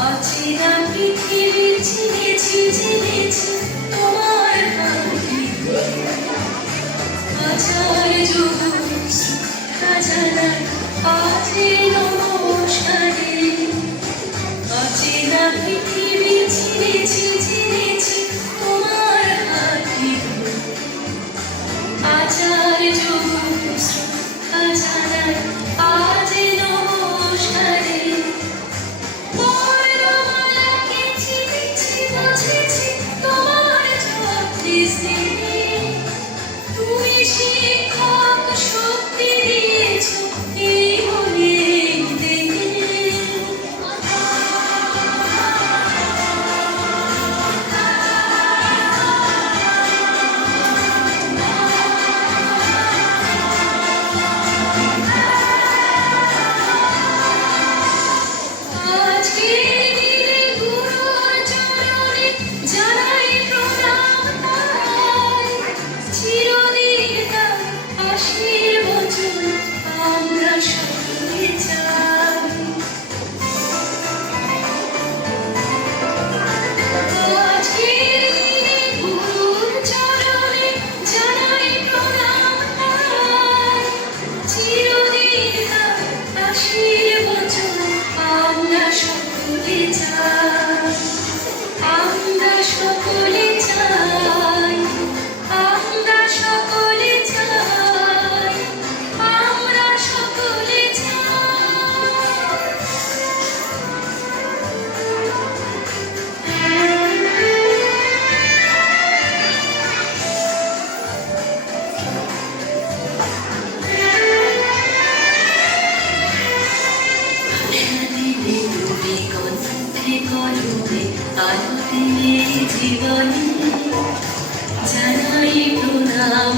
অচেনা পৃথিবী চিনেছি চিনেছি তোমার হাতে আচার যুগ খাজানায় আজে নমস্কারে অচেনা পৃথিবী চিনেছি চিনেছি তোমার হাতে আচার যুগ খাজানায় আজে নমস্কারে তুমি শিক্ষক শক্তি দিয়েছ এই মনের দেহে আজকের দিনে গুরুর চরণে জানাই প্রণাম তাই চিরদিন তার আশীর্বচন আমরা সকলে চাই আজকের দিনে গুরুর চরণে জানাই প্রণাম তাই চিরদিন তার আশীর্বচন আমরা সকলে চাই আমরা সকলে চাই আমরা সকলে চাই আমরা সকলে জীবনে জানাই প্রণাম